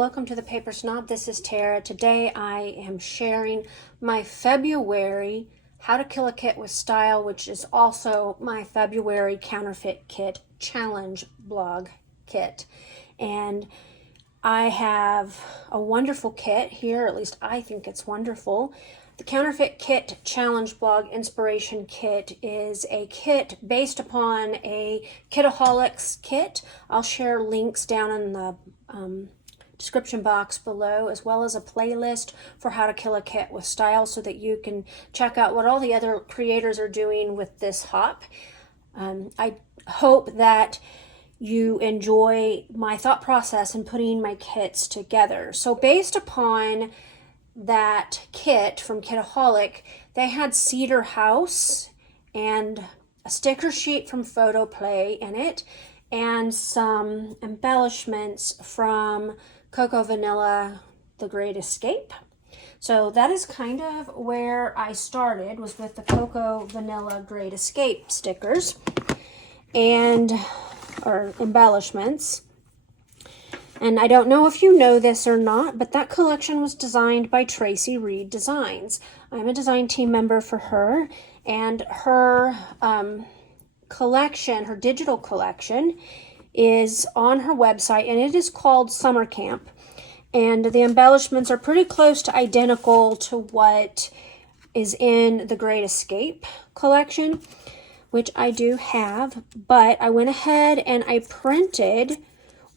welcome to the Paper Snob. This is Tara. Today I am sharing my February How to Kill a Kit with Style, which is also my February Counterfeit Kit Challenge blog kit. And I have a wonderful kit here, at least I think it's wonderful. The Counterfeit Kit Challenge blog inspiration kit is a kit based upon a Kitaholics kit. I'll share links down in the description box below, as well as a playlist for how to kill a kit with style, so that you can check out what all the other creators are doing with this hop. I hope that you enjoy my thought process in putting my kits together. So based upon that kit from Kitaholic, they had Cedar House and a sticker sheet from Photo Play in it, and some embellishments from Cocoa Vanilla The Great Escape. So that is kind of where I started, was with the Cocoa Vanilla Great Escape stickers and or embellishments. And I don't know if you know this or not, but that collection was designed by Tracy Reed Designs. I'm a design team member for her, and her collection, her digital collection, is on her website, and it is called Summer Camp. And the embellishments are pretty close to identical to what is in the Great Escape collection, which I do have, but I went ahead and I printed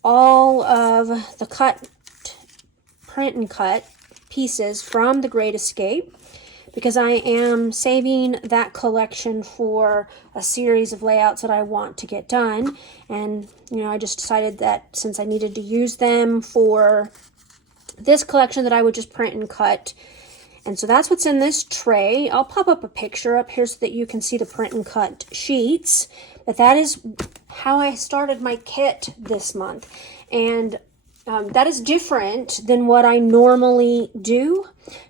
all of the print and cut pieces from the Great Escape, because I am saving that collection for a series of layouts that I want to get done. And, I just decided that since I needed to use them for this collection, that I would just print and cut. And so that's what's in this tray. I'll pop up a picture up here so that you can see the print and cut sheets. But that is how I started my kit this month. And that is different than what I normally do.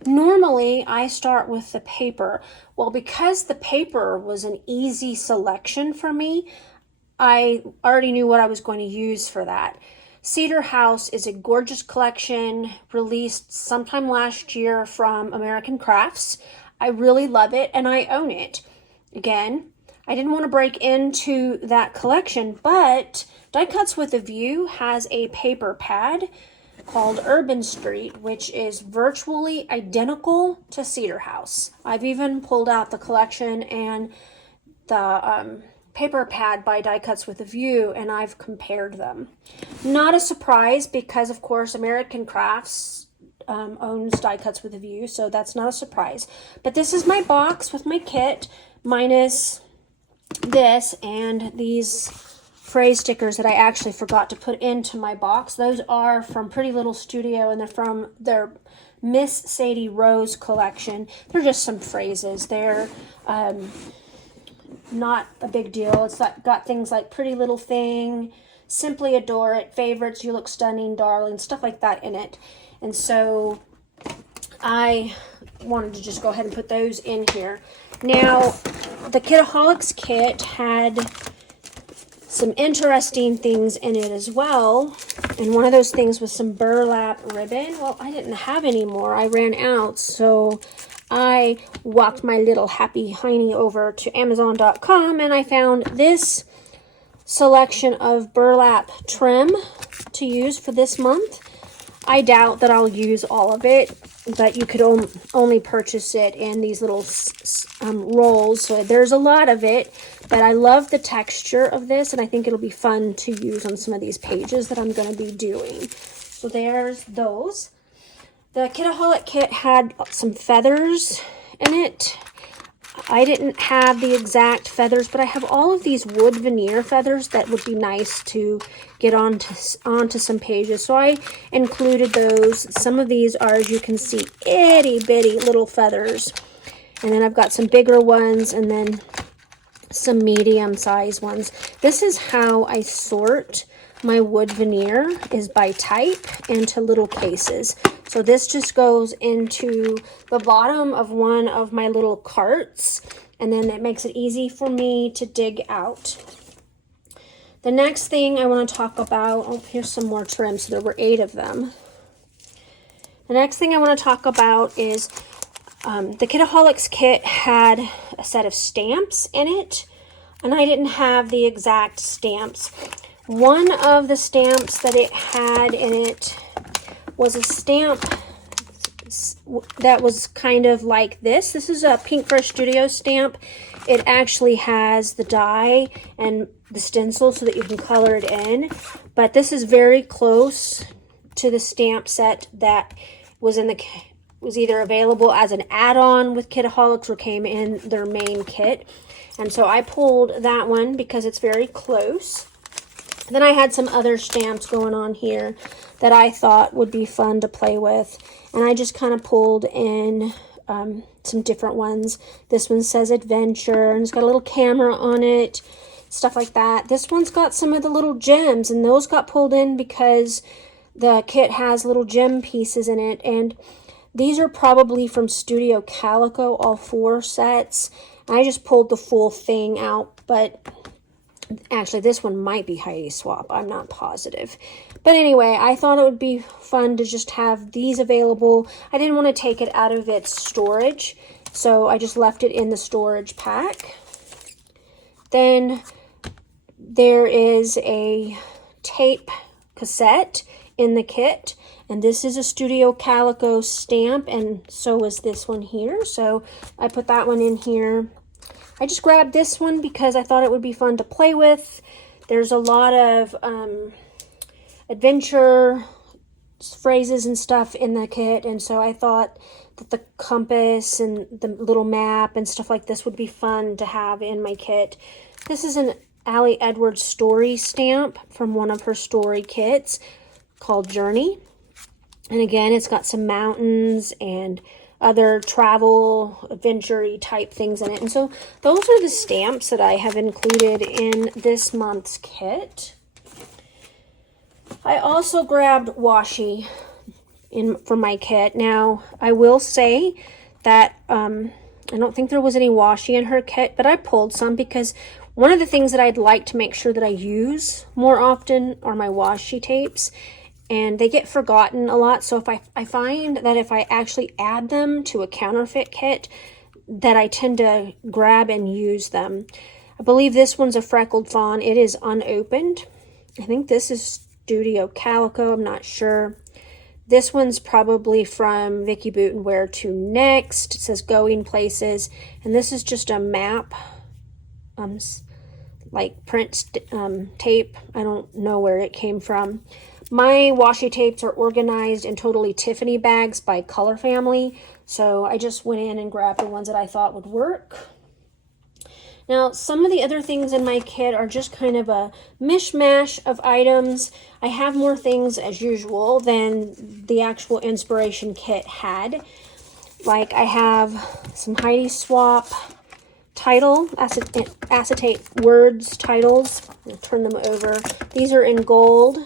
Normally, I start with the paper. Well, because the paper was an easy selection for me, I already knew what I was going to use for that. Cedar House is a gorgeous collection released sometime last year from American Crafts. I really love it, and I own it. Again, I didn't want to break into that collection, but Die Cuts with a View has a paper pad called Urban Street, which is virtually identical to Cedar House. I've even pulled out the collection and the paper pad by Die Cuts with a View, and I've compared them. Not a surprise, because of course American Crafts owns Die Cuts with a View, so that's not a surprise. But this is my box with my kit, minus this and these phrase stickers that I actually forgot to put into my box. Those are from Pretty Little Studio, and they're from their Miss Sadie Rose collection. They're just some phrases. They're not a big deal. It's got things like Pretty Little Thing, Simply Adore It, Favorites, You Look Stunning, Darling, stuff like that in it. And so I wanted to just go ahead and put those in here. Now, the Kitaholics kit had some interesting things in it as well. And one of those things was some burlap ribbon. Well, I didn't have any more. I ran out, so I walked my little happy hiney over to Amazon.com, and I found this selection of burlap trim to use for this month. I doubt that I'll use all of it, but you could only purchase it in these little rolls. So there's a lot of it, but I love the texture of this, and I think it'll be fun to use on some of these pages that I'm going to be doing. So there's those. The Kitaholic kit had some feathers in it. I didn't have the exact feathers, but I have all of these wood veneer feathers that would be nice to get onto some pages. So I included those. Some of these are, as you can see, itty bitty little feathers. And then I've got some bigger ones, and then some medium sized ones. This is how I sort my wood veneer, is by type into little cases. So this just goes into the bottom of one of my little carts, and then it makes it easy for me to dig out. The next thing I want to talk about, oh, here's some more trim. So there were 8 of them. The next thing I want to talk about is the Kitaholics kit had a set of stamps in it, and I didn't have the exact stamps. One of the stamps that it had in it was a stamp that was kind of like this. This is a Pink Fresh Studio stamp. It actually has the die and the stencil so that you can color it in, but this is very close to the stamp set that was either available as an add-on with Kitaholics or came in their main kit. And so I pulled that one because it's very close. Then I had some other stamps going on here that I thought would be fun to play with, and I just kind of pulled in some different ones. This one says adventure, and it's got a little camera on it, stuff like that. This one's got some of the little gems, and those got pulled in because the kit has little gem pieces in it, and these are probably from Studio Calico, all 4 sets. I just pulled the full thing out, but actually this one might be Heidi Swap. I'm not positive. But anyway, I thought it would be fun to just have these available. I didn't want to take it out of its storage, so I just left it in the storage pack. Then there is a tape cassette in the kit, and this is a Studio Calico stamp, and so is this one here. So I put that one in here. I just grabbed this one because I thought it would be fun to play with. There's a lot of adventure phrases and stuff in the kit, and so I thought that the compass and the little map and stuff like this would be fun to have in my kit. This is an Allie Edwards story stamp from one of her story kits called Journey. And again, it's got some mountains and other travel, adventure-y type things in it. And so those are the stamps that I have included in this month's kit. I also grabbed washi for my kit. Now, I will say that I don't think there was any washi in her kit, but I pulled some because one of the things that I'd like to make sure that I use more often are my washi tapes. And they get forgotten a lot, so if I find that if I actually add them to a counterfeit kit, that I tend to grab and use them. I believe this one's a Freckled Fawn. It is unopened. I think this is Studio Calico. I'm not sure. This one's probably from Vicky Boot and Where to Next. It says Going Places, and this is just a map, like print tape. I don't know where it came from. My washi tapes are organized in Totally Tiffany bags by Color Family, so I just went in and grabbed the ones that I thought would work. Now, some of the other things in my kit are just kind of a mishmash of items. I have more things as usual than the actual inspiration kit had. Like I have some Heidi Swap title, acetate words titles. I'll turn them over. These are in gold.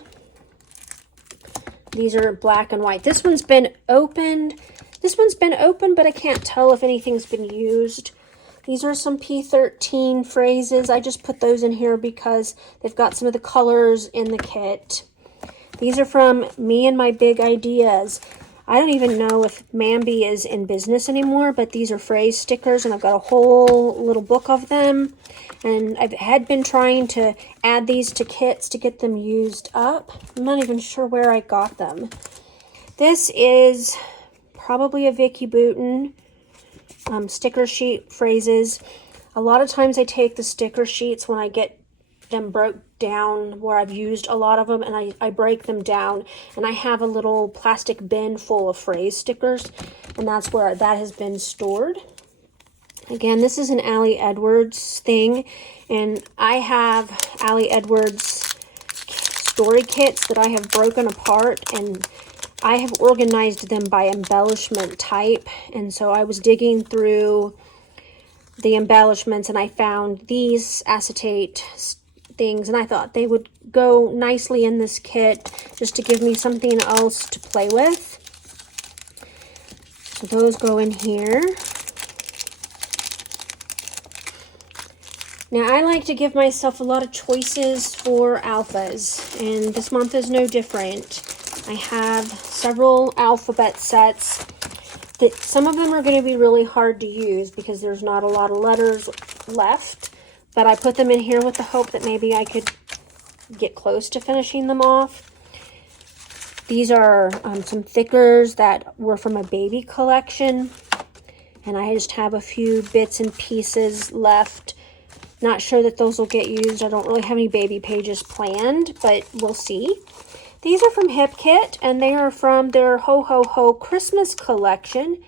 These are black and white. This one's been opened. This one's been opened, but I can't tell if anything's been used. These are some P13 phrases. I just put those in here because they've got some of the colors in the kit. These are from Me and My Big Ideas. I don't even know if Mambi is in business anymore, but these are phrase stickers, and I've got a whole little book of them. And I had been trying to add these to kits to get them used up. I'm not even sure where I got them. This is probably a Vicky Booten sticker sheet phrases. A lot of times I take the sticker sheets when I get them broke down where I've used a lot of them, and I break them down, and I have a little plastic bin full of phrase stickers, and that's where that has been stored. Again, this is an Allie Edwards thing, and I have Allie Edwards story kits that I have broken apart, and I have organized them by embellishment type. And so I was digging through the embellishments, and I found these acetate things, and I thought they would go nicely in this kit just to give me something else to play with. So those go in here. Now, I like to give myself a lot of choices for alphas, and this month is no different. I have several alphabet sets. Some of them are going to be really hard to use because there's not a lot of letters left. But I put them in here with the hope that maybe I could get close to finishing them off. These are some thickers that were from a baby collection. And I just have a few bits and pieces left. Not sure that those will get used. I don't really have any baby pages planned, but we'll see. These are from Hip Kit, and they are from their Ho Ho Ho Christmas collection.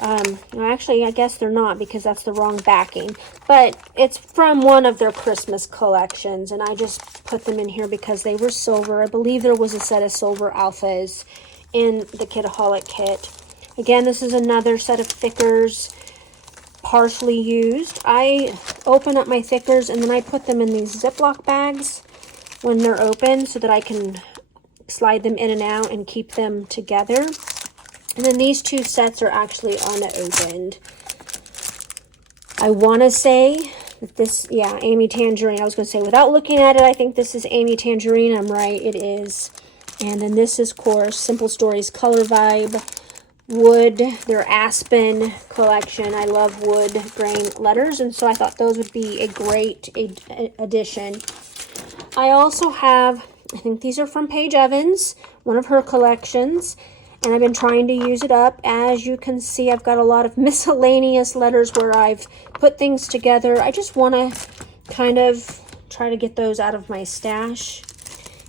Actually, I guess they're not because that's the wrong backing. But it's from one of their Christmas collections, and I just put them in here because they were silver. I believe there was a set of silver alphas in the Kitaholic kit. Again, this is another set of thickers, partially used. I open up my thickers and then I put them in these Ziploc bags when they're open so that I can slide them in and out and keep them together. And then these two sets are actually unopened. I want to say that this, yeah, Amy Tangerine. I was going to say, without looking at it, I think this is Amy Tangerine. I'm right, it is. And then this is, of course, Simple Stories Color Vibe Wood, their Aspen collection. I love wood grain letters, and so I thought those would be a great addition. I also have, I think these are from Paige Evans, one of her collections, and I've been trying to use it up. As you can see, I've got a lot of miscellaneous letters where I've put things together. I just want to kind of try to get those out of my stash.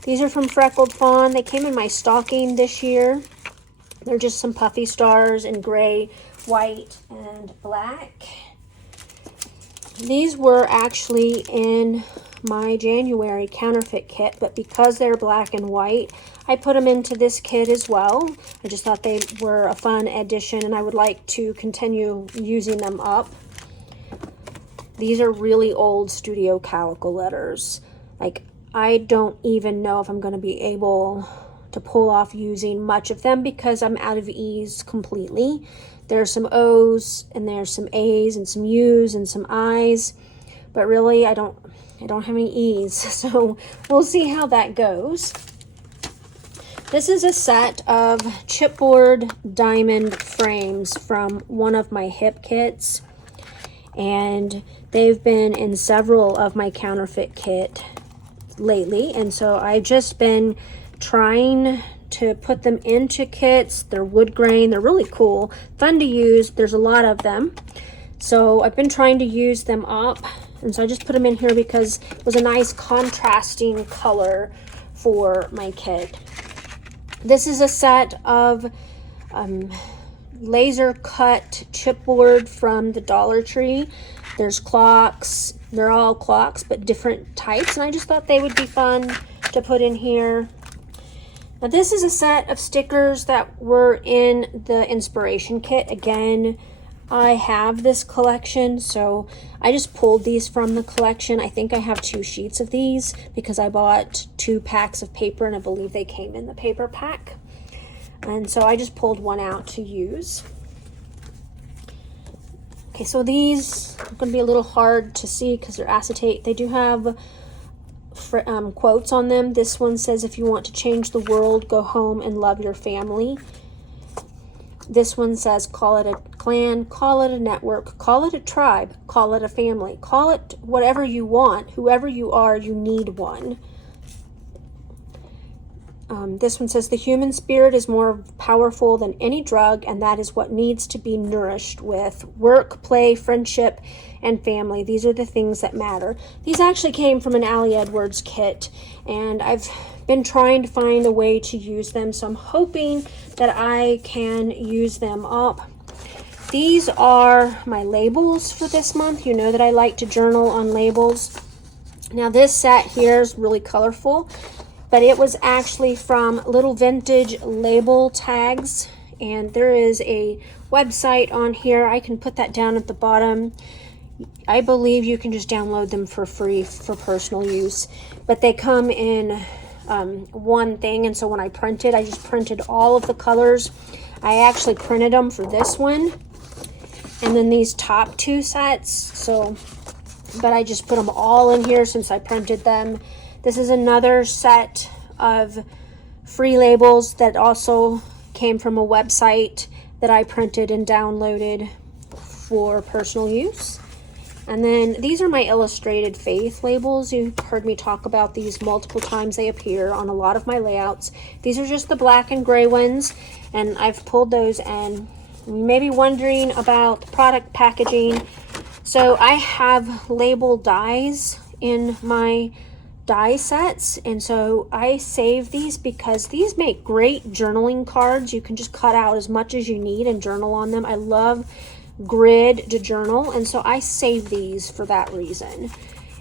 These are from Freckled Fawn. They came in my stocking this year. They're just some puffy stars in gray, white, and black. These were actually in my January Counterfeit kit, but because they're black and white, I put them into this kit as well. I just thought they were a fun addition, and I would like to continue using them up. These are really old Studio Calico letters. Like, I don't even know if I'm going to be able to pull off using much of them because I'm out of E's completely. There's some O's and there's some A's and some U's and some I's, but really I don't have any E's, so we'll see how that goes. This is a set of chipboard diamond frames from one of my Hip kits, and they've been in several of my Counterfeit kit lately, and so I've just been trying to put them into kits. They're wood grain. They're really cool, fun to use. There's a lot of them, so I've been trying to use them up, and so I just put them in here because it was a nice contrasting color for my kit. This is a set of laser cut chipboard from the Dollar Tree. There's clocks. They're all clocks, but different types, and I just thought they would be fun to put in here. Now this is a set of stickers that were in the Inspiration kit. Again, I have this collection, so I just pulled these from the collection. I think I have 2 sheets of these because I bought 2 packs of paper, and I believe they came in the paper pack. And so I just pulled one out to use. Okay, so these are going to be a little hard to see because they're acetate. They do have quotes on them. This one says, if you want to change the world, go home and love your family. This one says, call it a clan, call it a network, call it a tribe, call it a family, call it whatever you want. Whoever you are, you need one. This one says, the human spirit is more powerful than any drug, and that is what needs to be nourished with work, play, friendship, and family. These are the things that matter. These actually came from an Allie Edwards kit, and I've been trying to find a way to use them, so I'm hoping that I can use them up. These are my labels for this month. You know that I like to journal on labels. Now this set here is really colorful, but it was actually from Little Vintage Label Tags, and there is a website on here. I can put that down at the bottom. I believe you can just download them for free for personal use, but they come in one thing, and so when I printed, I just printed all of the colors. I actually printed them for this one, and then these top 2 sets, so, but I just put them all in here since I printed them. This is another set of free labels that also came from a website that I printed and downloaded for personal use. And then these are my illustrated faith labels. You've heard me talk about these multiple times. They appear on a lot of my layouts. These are just the black and gray ones, and I've pulled those, and you may be wondering about the product packaging. So I have label dies in my die sets, and so I save these because these make great journaling cards. You can just cut out as much as you need and journal on them. I love grid to journal, and so I save these for that reason.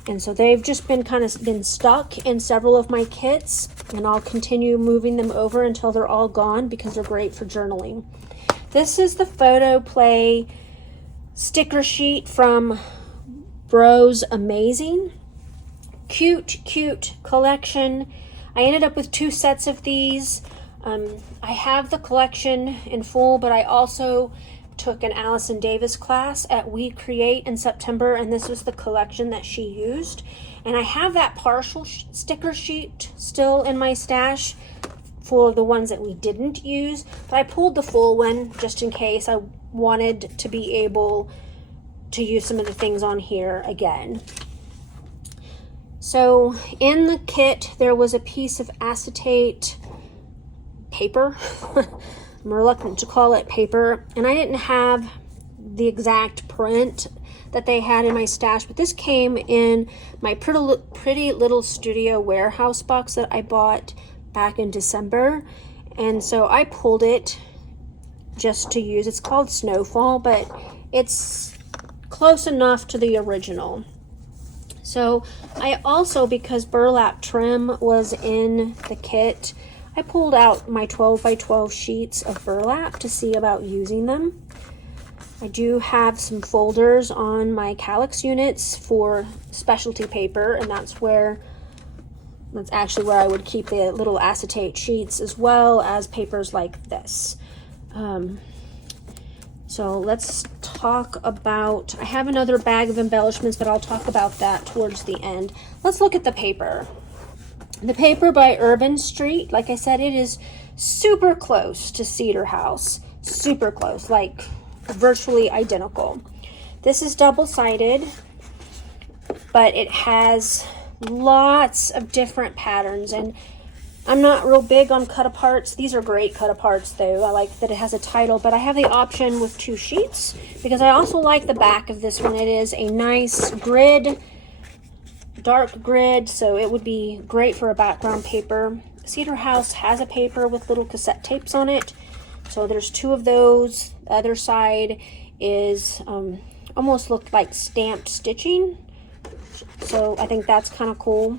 And so they've just been been stuck in several of my kits, and I'll continue moving them over until they're all gone because they're great for journaling. This is the Photo Play sticker sheet from Bros Amazing. Cute collection. I ended up with 2 sets of these. I have the collection in full, but I also took an Allison Davis class at We Create in September, and this was the collection that she used. And I have that partial sticker sheet still in my stash for the ones that we didn't use, but I pulled the full one just in case I wanted to be able to use some of the things on here again. So in the kit there was a piece of acetate paper. I'm reluctant to call it paper, and I didn't have the exact print that they had in my stash, but this came in my pretty little studio warehouse box that I bought back in December, and so I pulled it just to use. It's called Snowfall, but it's close enough to the original. So I also, because burlap trim was in the kit, I pulled out my 12 by 12 sheets of burlap to see about using them. I do have some folders on my Calyx units for specialty paper, and that's actually where I would keep the little acetate sheets as well as papers like this. So let's talk about, I have another bag of embellishments, but I'll talk about that towards the end. Let's look at the paper. The paper by Urban Street, like I said, it is super close to Cedar House. Super close, like virtually identical. This is double-sided, but it has lots of different patterns, and I'm not real big on cut-aparts. These are great cut-aparts, though. I like that it has a title, but I have the option with 2 sheets because I also like the back of this one. It is a nice grid, dark grid, so it would be great for a background paper. Cedar House has a paper with little cassette tapes on it, so there's 2 of those. The other side is almost looked like stamped stitching, so I think that's kind of cool.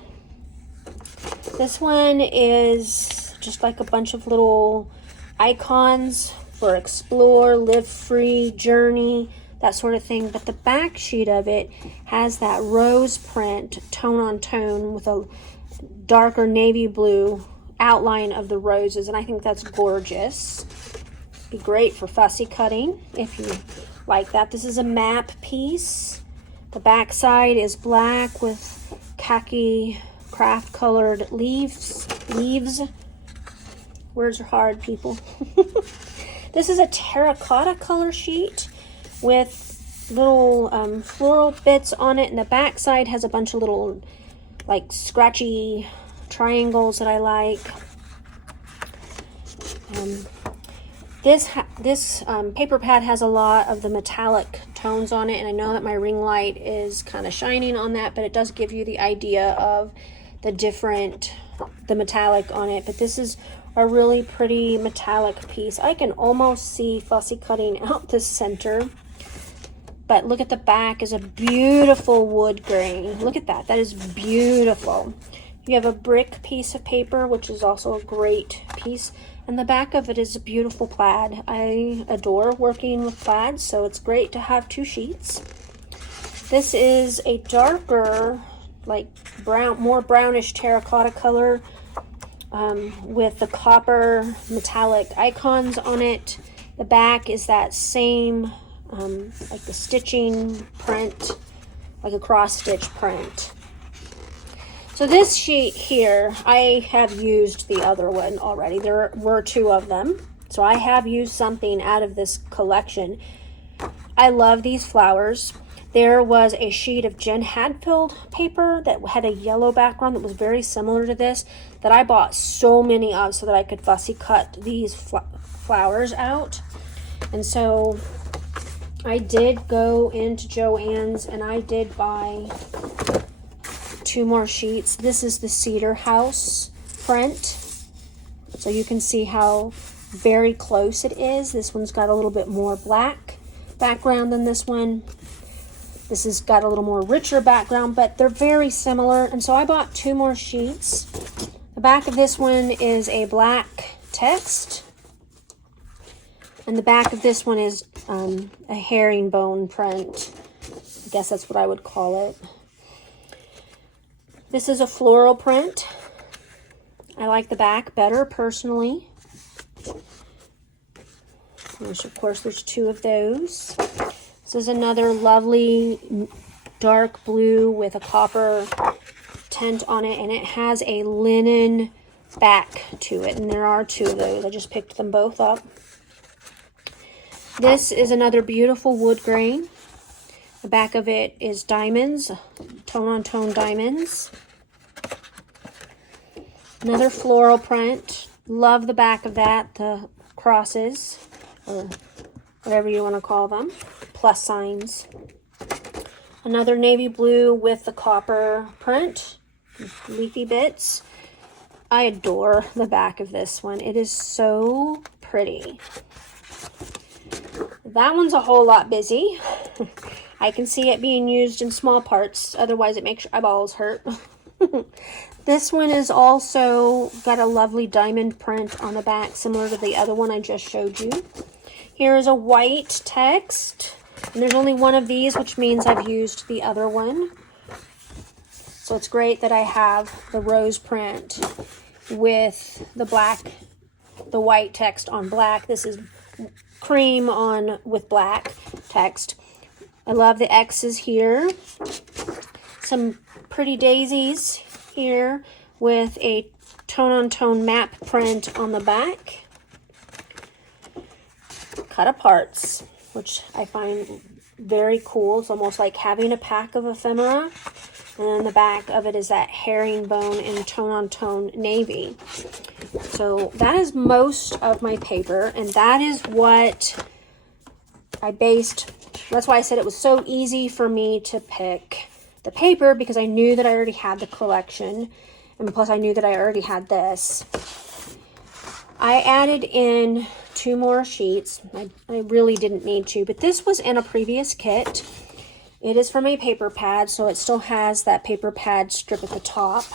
This one is just like a bunch of little icons for explore, live free, journey, that sort of thing, but the back sheet of it has that rose print, tone on tone, with a darker navy blue outline of the roses, and I think that's gorgeous. Be great for fussy cutting if you like that. This is a map piece. The back side is black with khaki craft colored leaves. Words are hard, people. This is a terracotta color sheet with little floral bits on it, and the back side has a bunch of little like scratchy triangles that I like. This paper pad has a lot of the metallic tones on it, and I know that my ring light is kind of shining on that, but it does give you the idea of the metallic on it. But this is a really pretty metallic piece. I can almost see fussy cutting out the center, but look at the back is a beautiful wood grain. Look at that. That is beautiful. You have a brick piece of paper, which is also a great piece, and the back of it is a beautiful plaid. I adore working with plaid, so it's great to have 2 sheets. This is a darker, like brown, more brownish terracotta color with the copper metallic icons on it. The back is that same like the stitching print, like a cross stitch print. So this sheet here, I have used the other one already. There were 2 of them. So I have used something out of this collection. I love these flowers. There was a sheet of Jen Hadfield paper that had a yellow background that was very similar to this that I bought so many of so that I could fussy cut these flowers out. And so I did go into Joann's and I did buy 2 more sheets. This is the Cedar House print. So you can see how very close it is. This one's got a little bit more black background than this one. This has got a little more richer background, but they're very similar. And so I bought 2 more sheets. The back of this one is a black text. And the back of this one is a herringbone print. I guess that's what I would call it. This is a floral print. I like the back better personally. Of course, there's 2 of those. This is another lovely dark blue with a copper tint on it, and it has a linen back to it, and there are 2 of those. I just picked them both up. This is another beautiful wood grain. The back of it is diamonds, tone-on-tone diamonds. Another floral print. Love the back of that, the crosses, or whatever you want to call them, plus signs. Another navy blue with the copper print, leafy bits. I adore the back of this one. It is so pretty. That one's a whole lot busy. I can see it being used in small parts, otherwise it makes your eyeballs hurt. This one is also got a lovely diamond print on the back, similar to the other one I just showed you. Here is a white text, and there's only 1 of these, which means I've used the other one. So it's great that I have the rose print with the white text on black. This is cream on with black text. I love the X's here. Some pretty daisies here with a tone-on-tone map print on the back. Cut aparts, which I find very cool. It's almost like having a pack of ephemera. And then the back of it is that herringbone and tone-on-tone navy. So that is most of my paper, and that is what I based. That's why I said it was so easy for me to pick the paper, because I knew that I already had the collection, and plus I knew that I already had this. I added in 2 more sheets. I really didn't need to, but this was in a previous kit. It is from a paper pad, so it still has that paper pad strip at the top.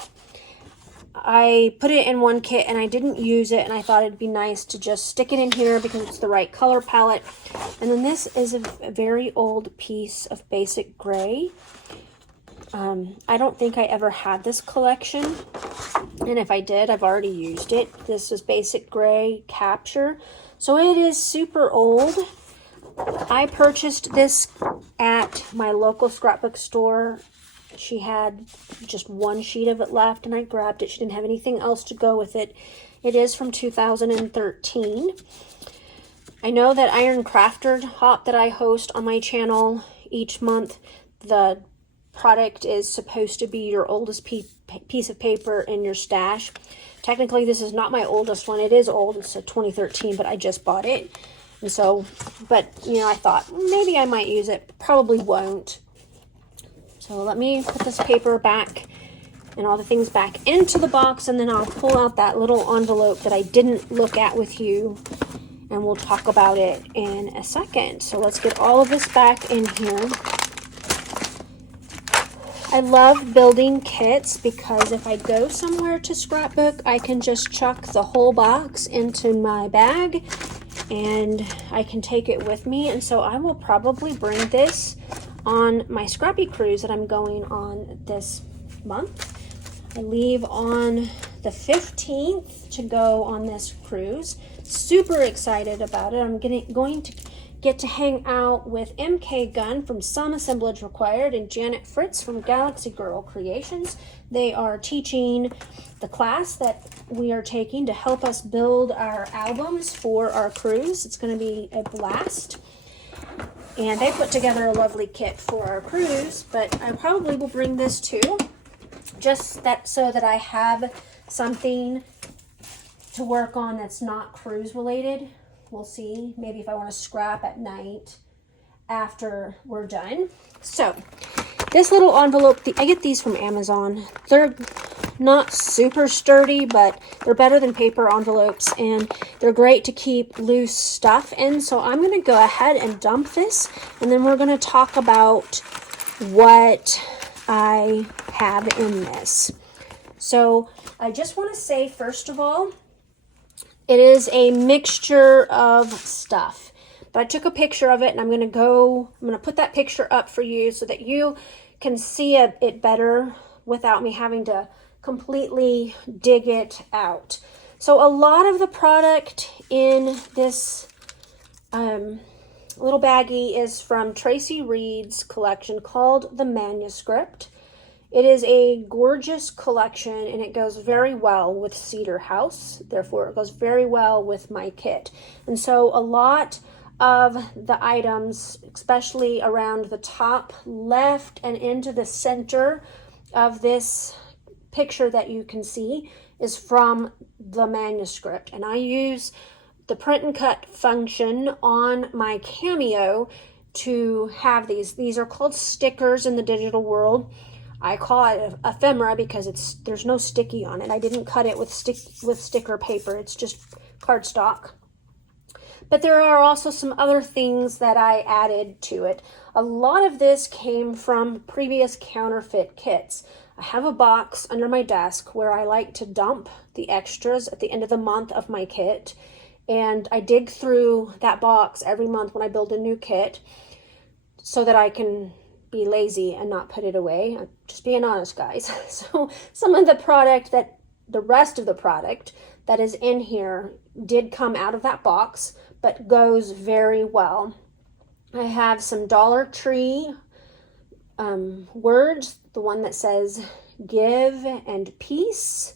I put it in one kit and I didn't use it, and I thought it'd be nice to just stick it in here because it's the right color palette. And then this is a very old piece of basic gray. I don't think I ever had this collection, and if I did, I've already used it. This is basic gray capture, so it is super old. I purchased this at my local scrapbook store. She had just 1 sheet of it left, and I grabbed it. She didn't have anything else to go with it. It is from 2013. I know that Iron Crafter Hop that I host on my channel each month, the product is supposed to be your oldest piece of paper in your stash. Technically, this is not my oldest one. It is old. It's a 2013, but I just bought it. And so, but, you know, I thought maybe I might use it. Probably won't. So let me put this paper back and all the things back into the box, and then I'll pull out that little envelope that I didn't look at with you, and we'll talk about it in a second. So let's get all of this back in here. I love building kits because if I go somewhere to scrapbook, I can just chuck the whole box into my bag and I can take it with me. And so I will probably bring this on my scrappy cruise that I'm going on this month. I leave on the 15th to go on this cruise. Super excited about it. I'm going to get to hang out with MK Gunn from Some Assemblage Required and Janet Fritz from Galaxy Girl Creations. They are teaching the class that we are taking to help us build our albums for our cruise. It's going to be a blast. And they put together a lovely kit for our cruise, but I probably will bring this too, just that so that I have something to work on that's not cruise related. We'll see, maybe if I want to scrap at night after we're done. So this little envelope, I get these from Amazon. They're not super sturdy, but they're better than paper envelopes, and they're great to keep loose stuff in. So I'm going to go ahead and dump this, and then we're going to talk about what I have in this. So I just want to say, first of all, it is a mixture of stuff, but I took a picture of it, and I'm going to put that picture up for you so that you can see it better without me having to completely dig it out. So a lot of the product in this little baggie is from Tracy Reed's collection called The Manuscript. It is a gorgeous collection, and it goes very well with Cedar House. Therefore, it goes very well with my kit. And so a lot of the items, especially around the top left and into the center of this picture that you can see, is from The Manuscript. And I use the print and cut function on my Cameo to have these. These are called stickers in the digital world. I call it ephemera because there's no sticky on it. I didn't cut it with sticker paper. It's just cardstock. But there are also some other things that I added to it. A lot of this came from previous Counterfeit kits. I have a box under my desk where I like to dump the extras at the end of the month of my kit. And I dig through that box every month when I build a new kit so that I can be lazy and not put it away. I'm just being honest, guys. So some of the rest of the product that is in here did come out of that box, but goes very well. I have some Dollar Tree words, the one that says give and peace.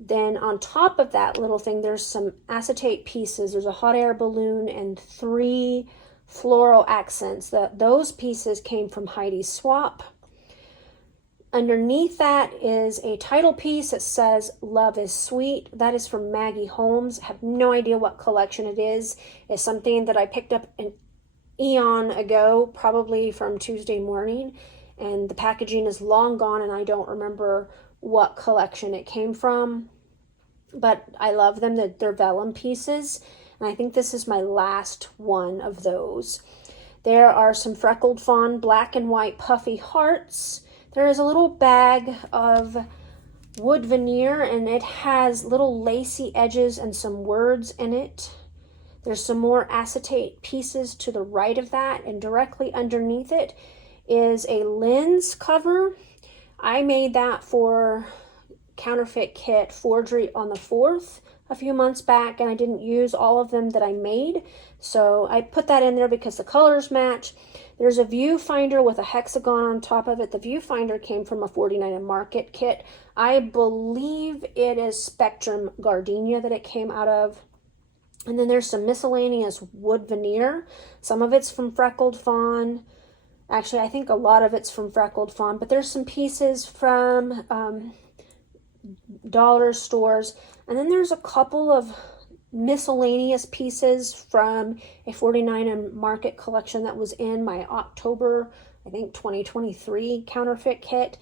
Then on top of that little thing, there's some acetate pieces. There's a hot air balloon and 3 floral accents. Those pieces came from Heidi's Swap. Underneath that is a title piece that says Love is Sweet. That is from Maggie Holmes. I have no idea what collection it is. It's something that I picked up an eon ago, probably from Tuesday Morning, and the packaging is long gone and I don't remember what collection it came from, but I love them. They're vellum pieces. And I think this is my last one of those. There are some Freckled Fawn black and white puffy hearts. There is a little bag of wood veneer, and it has little lacy edges and some words in it. There's some more acetate pieces to the right of that, and directly underneath it is a lens cover. I made that for Counterfeit Kit Forgery on the 4th. A few months back, and I didn't use all of them that I made, so I put that in there because the colors match. There's a viewfinder with a hexagon on top of it. The viewfinder came from a 49 Market kit. I believe it is Spectrum Gardenia that it came out of. And then there's some miscellaneous wood veneer. Some of it's from Freckled Fawn. Actually, I think a lot of it's from Freckled Fawn, but there's some pieces from dollar stores. And then there's a couple of miscellaneous pieces from a 49 Market collection that was in my October, I think 2023 Counterfeit Kit.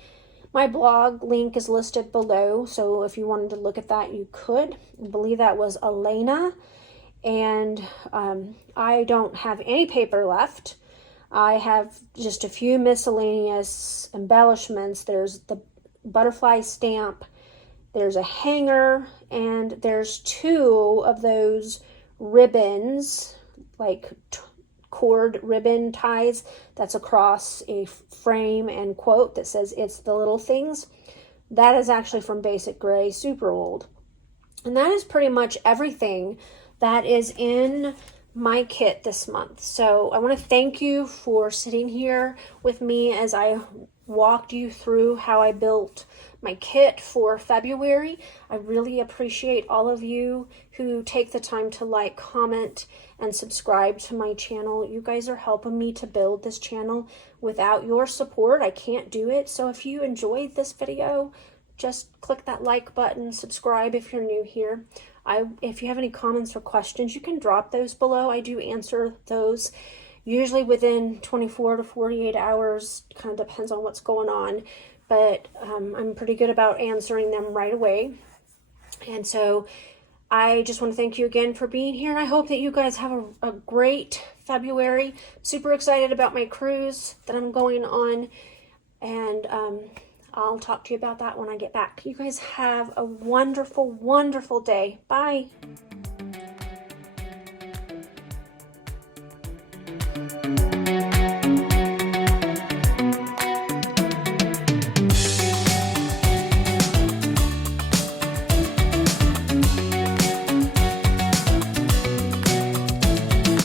My blog link is listed below, so if you wanted to look at that, you could. I believe that was Elena. And I don't have any paper left. I have just a few miscellaneous embellishments. There's the butterfly stamp. There's a hanger, and there's 2 of those ribbons, like cord ribbon ties that's across a frame and quote that says "It's the little things." That is actually from Basic Gray, super old. And that is pretty much everything that is in my kit this month. So I want to thank you for sitting here with me as I walked you through how I built my kit for February. I really appreciate all of you who take the time to like, comment, and subscribe to my channel. You guys are helping me to build this channel. Without your support, I can't do it. So if you enjoyed this video, just click that like button, subscribe if you're new here. If you have any comments or questions, you can drop those below. I do answer those usually within 24 to 48 hours. Kind of depends on what's going on, but I'm pretty good about answering them right away. And so I just want to thank you again for being here, and I hope that you guys have a great February. Super excited about my cruise that I'm going on, and I'll talk to you about that when I get back. You guys have a wonderful, wonderful day. Bye.